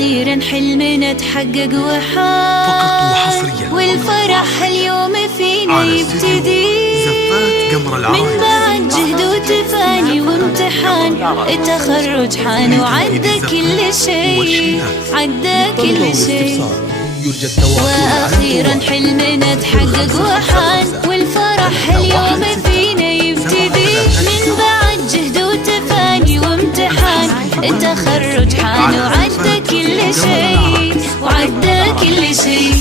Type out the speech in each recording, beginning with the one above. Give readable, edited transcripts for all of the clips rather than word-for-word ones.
وأخيرا حلمنا تحقق وحان فقط وحصريا والفرح اليوم فينا يبتدي زفات قمر العرايس من بعد جهد وتفاني وامتحان التخرج حان وعدى كل شيء عدى كل شيء وأخيرا حلمنا تحقق وحان والفرح اليوم فينا يبتدي من بعد جهد وتفاني وامتحان التخرج حان وعدى كل شيء وعدى كل شيء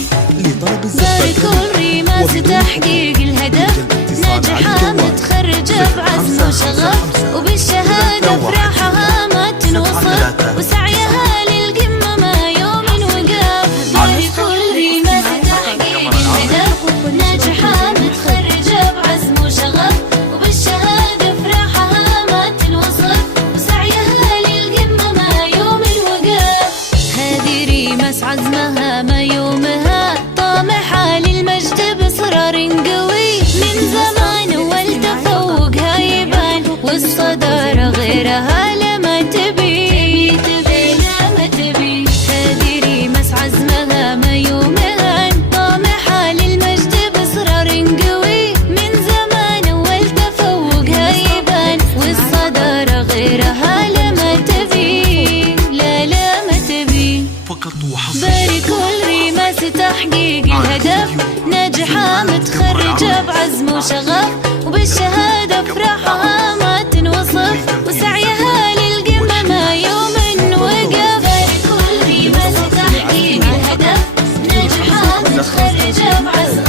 باركوا الريماس تحقيق الهدف ناجحة متخرجة بعزم وشغف وبالشهادة فرحها ما تنوصف وسعيها للقمة ما يوم وقف باركوا الريماس تحقيق الهدف ناجحة متخرجة بعزم وشغف وبالشهادة فرحها ما تنوصف وسعيها للقمة ما يوم وقف هذه ريماس عزمها ما يومها طامحة للمجد بإصرار قوي من زمان والتفوقها يبان والصدارة غيرها لما تبي لما تبي هذه ريماس عزمها ما يومها طامحة للمجد بإصرار قوي من زمان والتفوقها يبان والصدارة غيرها لما تبي لا ما تبي فقط وحصريا باركوا الريماس تحقيق الهدف ناجحة متخرجة بعزم وشغف وبالشهادة فرحها ما تنوصف وسعيها للقمة ما يوم وقف باركوا الريماس تحقيق الهدف ناجحة متخرجة بعزم